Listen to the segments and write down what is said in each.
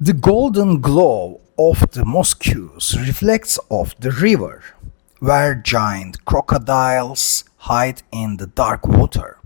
The golden glow of the mosques reflects off the river, where giant crocodiles hide in the dark water.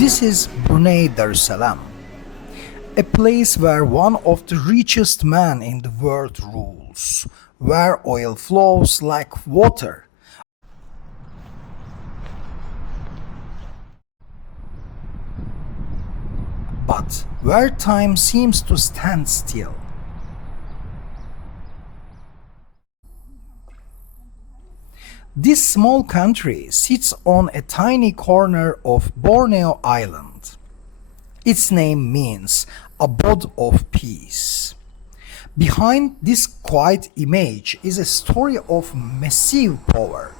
This is Brunei Darussalam, a place where one of the richest men in the world rules, where oil flows like water. But where time seems to stand still. This small country sits on a tiny corner of Borneo Island. Its name means Abode of Peace. Behind this quiet image is a story of massive power,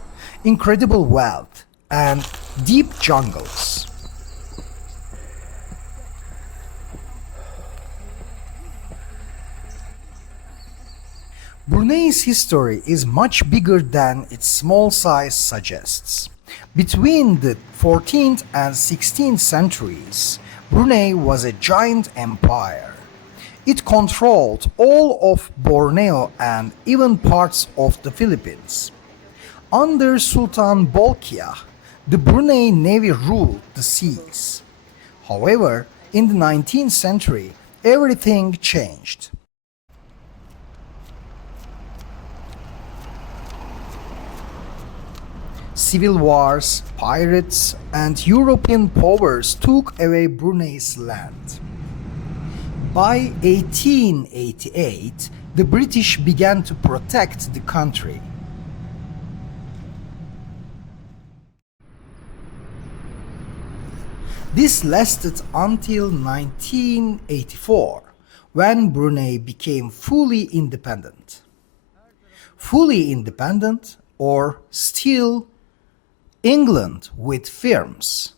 incredible wealth, and deep jungles. Brunei's history is much bigger than its small size suggests. Between the 14th and 16th centuries, Brunei was a giant empire. It controlled all of Borneo and even parts of the Philippines. Under Sultan Bolkiah, the Brunei Navy ruled the seas. However, in the 19th century, everything changed. Civil wars, pirates, and European powers took away Brunei's land. By 1888, the British began to protect the country. This lasted until 1984, when Brunei became fully independent. Fully independent, or still England with firms.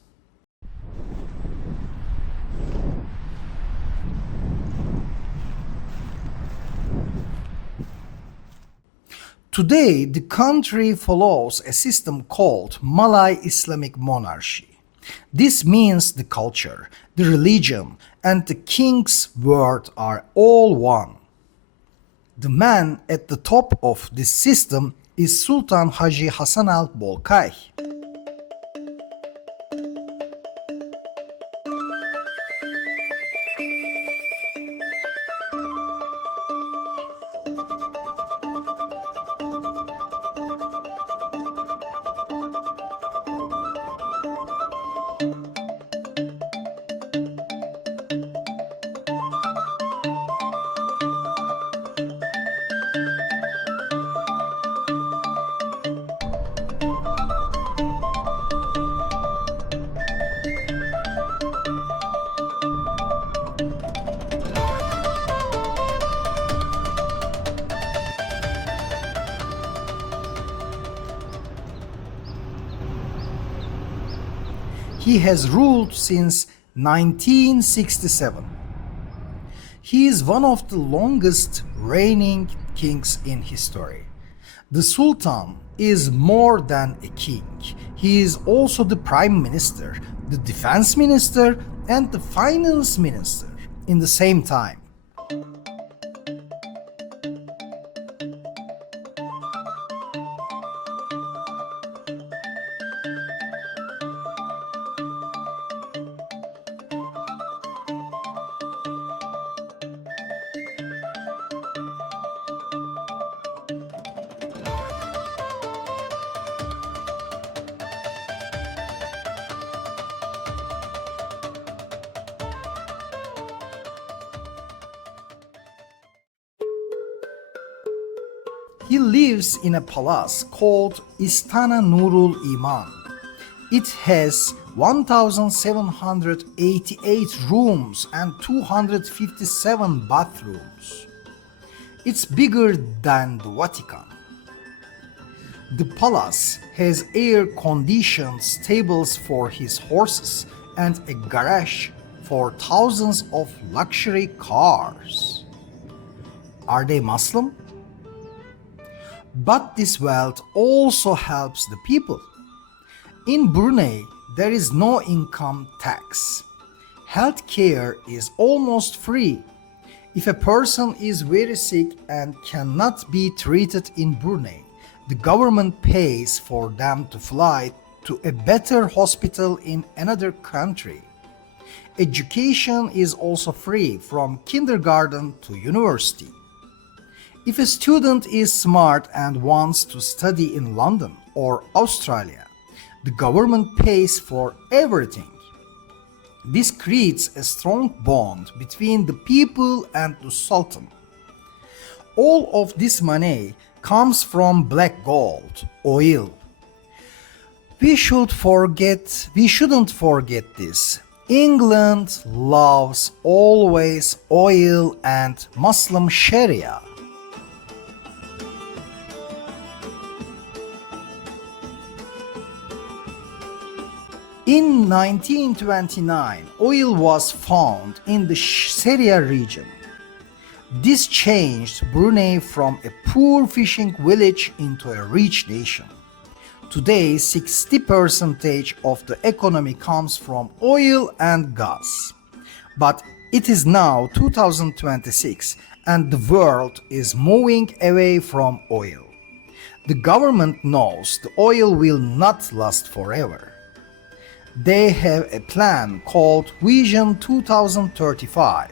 Today, the country follows a system called Malay Islamic monarchy. This means the culture, the religion, and the king's word are all one. The man at the top of this system is Sultan Hassanal Bolkiah. He has ruled since 1967. He is one of the longest reigning kings in history. The Sultan is more than a king. He is also the prime minister, the defense minister, and the finance minister in the same time. He lives in a palace called Istana Nurul Iman. It has 1,788 rooms and 257 bathrooms. It's bigger than the Vatican. The palace has air-conditioned stables for his horses and a garage for thousands of luxury cars. Are they Muslim? But this wealth also helps the people. In Brunei, there is no income tax. Healthcare is almost free. If a person is very sick and cannot be treated in Brunei, the government pays for them to fly to a better hospital in another country. Education is also free from kindergarten to university. If a student is smart and wants to study in London or Australia, the government pays for everything. This creates a strong bond between the people and the Sultan. All of this money comes from black gold, oil. We shouldn't forget this. England loves always oil and Muslim Sharia. In 1929, oil was found in the Sharia region. This changed Brunei from a poor fishing village into a rich nation. Today, 60% of the economy comes from oil and gas. But it is now 2026 and the world is moving away from oil. The government knows the oil will not last forever. They have a plan called Vision 2035.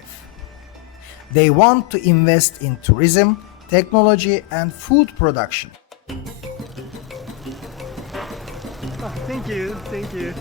They want to invest in tourism, technology, and food production. Thank you, thank you.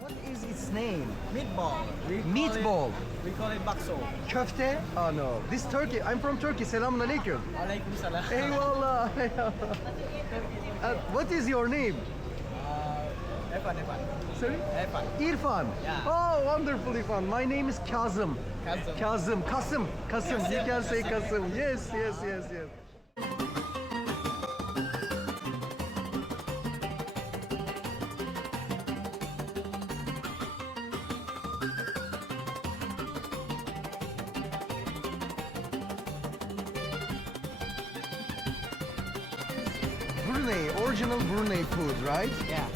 What is its name? Meatball. Meatball. We call it bakso. Köfte? Oh no. This Turkey. I'm from Turkey. Selamun alaikum. Alaikum salam. Eyvallah. What is your name? Evan. Sorry? Evan. Irfan. Yeah. Oh, wonderful Irfan. My name is Kazım. Kazım. Kasım. You can say Kasım. Yes. Brunei, original Brunei food, right? Yeah.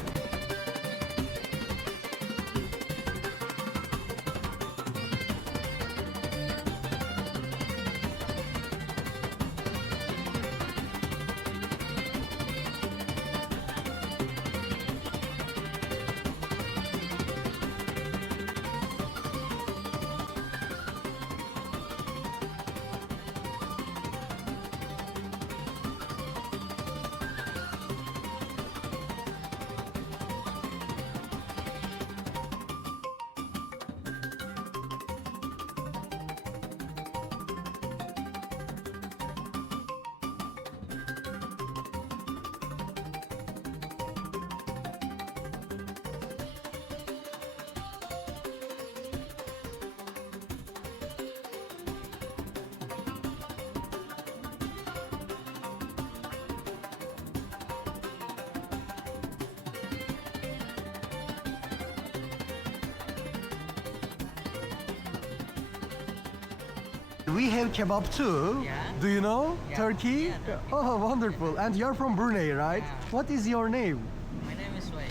We have kebab too. Yeah. Do you know? Yeah. Turkey? Yeah, Turkey. Oh, wonderful. And you're from Brunei, right? Yeah. What is your name? My name is Wai.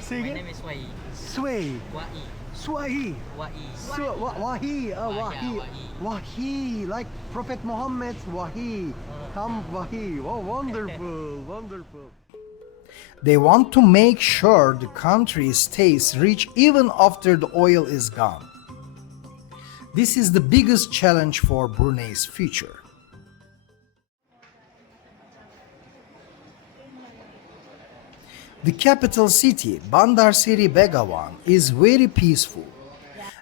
Say My again? name is Wai. Sway. Wai. Swahi. Wai. Wahi. Yeah, Wahi. Like Prophet Muhammad. Wahi. Come Wahi. Oh, wonderful. Wonderful. They want to make sure the country stays rich even after the oil is gone. This is the biggest challenge for Brunei's future. The capital city, Bandar Seri Begawan, is very peaceful.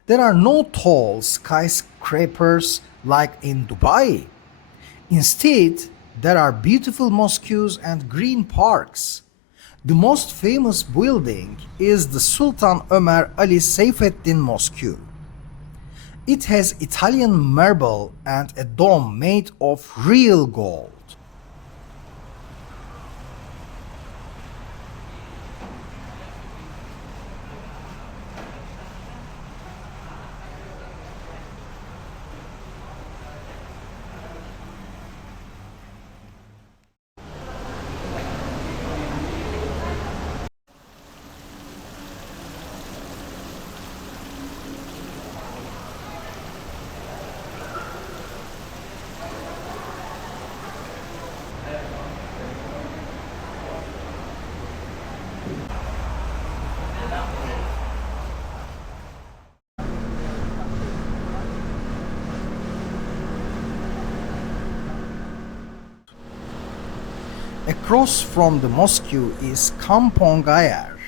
There are no tall skyscrapers like in Dubai. Instead, there are beautiful mosques and green parks. The most famous building is the Sultan Ömer Ali Seyfettin Mosque. It has Italian marble and a dome made of real gold. Across from the mosque is Kampong Ayer,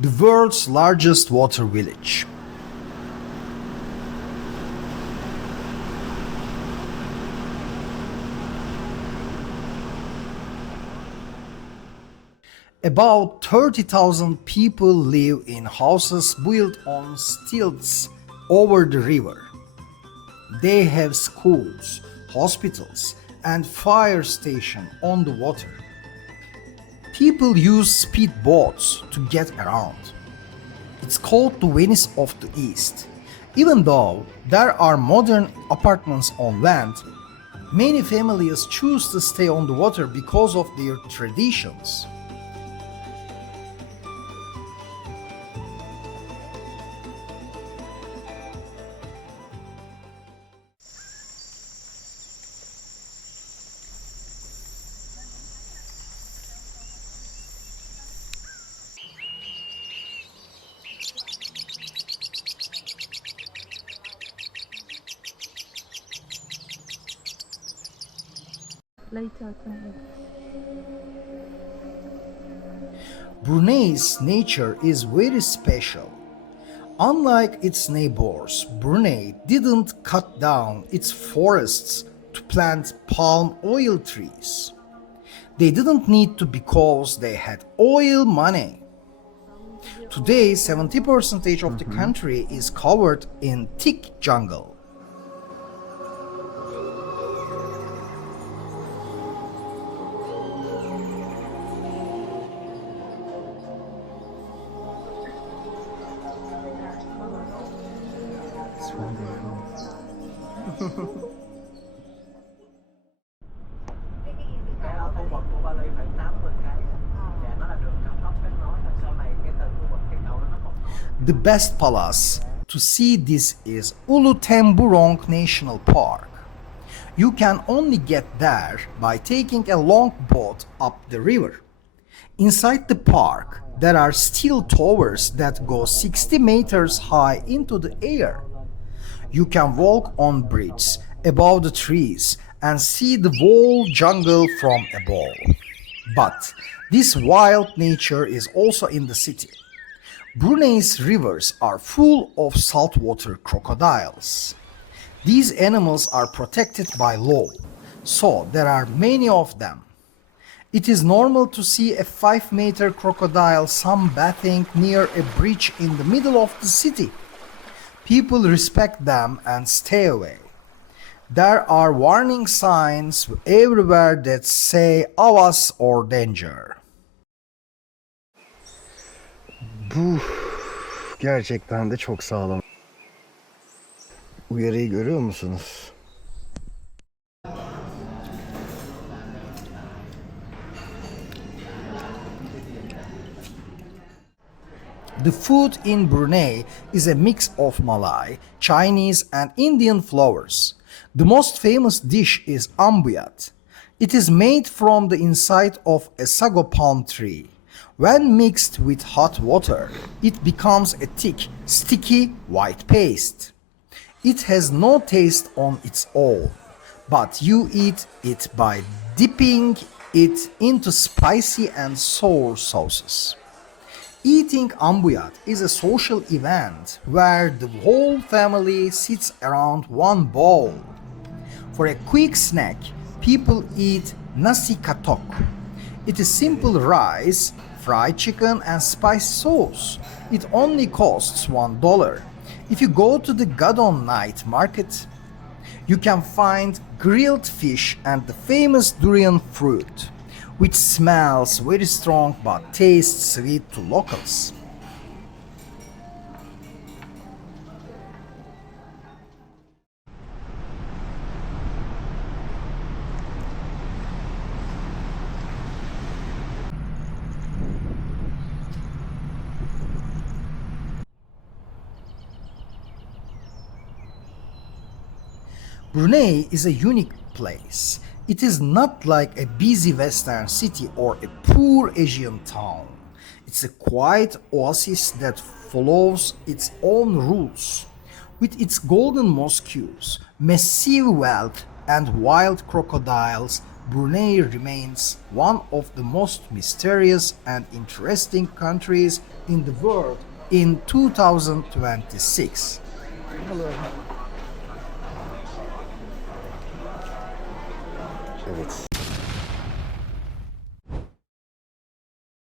the world's largest water village. About 30,000 people live in houses built on stilts over the river. They have schools, hospitals, and fire station on the water. People use speedboats to get around. It's called the Venice of the East. Even though there are modern apartments on land, many families choose to stay on the water because of their traditions. Later, Brunei's nature is very special. Unlike its neighbors, Brunei didn't cut down its forests to plant palm oil trees. They didn't need to because they had oil money. Today, 70% of the country is covered in thick jungle. Cái khu vực của Bali phải 80 cây. Dạ, nó là đường cao tốc kết nối, và sau này cái từ khu vực cái cầu đó nó còn The best palace to see this is Ulu Temburong National Park. You can only get there by taking a long boat up the river. Inside the park, there are steel towers that go 60 meters high into the air. You can walk on bridges above the trees and see the whole jungle from above. But this wild nature is also in the city. Brunei's rivers are full of saltwater crocodiles. These animals are protected by law, so there are many of them. It is normal to see a 5-meter crocodile sunbathing near a bridge in the middle of the city. People respect them and stay away. There are warning signs everywhere that say "Awas" or "Danger." Bu gerçekten de çok sağlam. Uyarıyı görüyor musunuz? The food in Brunei is a mix of Malay, Chinese, and Indian flavors. The most famous dish is ambuyat. It is made from the inside of a sago palm tree. When mixed with hot water, it becomes a thick, sticky white paste. It has no taste on its own, but you eat it by dipping it into spicy and sour sauces. Eating ambuyat is a social event where the whole family sits around one bowl. For a quick snack, people eat nasi katok. It is simple rice, fried chicken and spicy sauce. It only costs $1. If you go to the Gadon night market, you can find grilled fish and the famous durian fruit, which smells very strong but tastes sweet to locals. Brunei is a unique place. It is not like a busy western city or a poor Asian town. It's a quiet oasis that follows its own rules. With its golden mosques, massive wealth, and wild crocodiles, Brunei remains one of the most mysterious and interesting countries in the world in 2026. Evet.